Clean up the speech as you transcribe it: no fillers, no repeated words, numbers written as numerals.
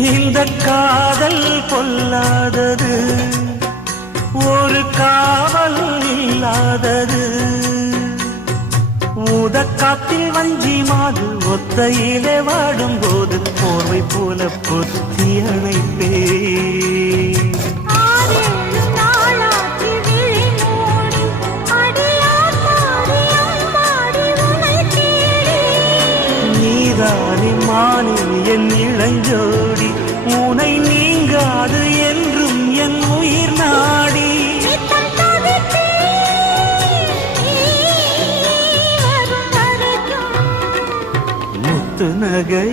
இந்த காதல் பொல்லாதது, ஒரு காவல் இல்லாதது. ஊதக்காத்தில் வஞ்சி மாது ஒத்தையிலே வாடும்போது போர்வை போல பொத்தி அணைப்பே. நீதானே மானே என் இளஞ்சோடி, உனை நீங்காது என்றும் என் உயிர் நாடி. முத்து நகை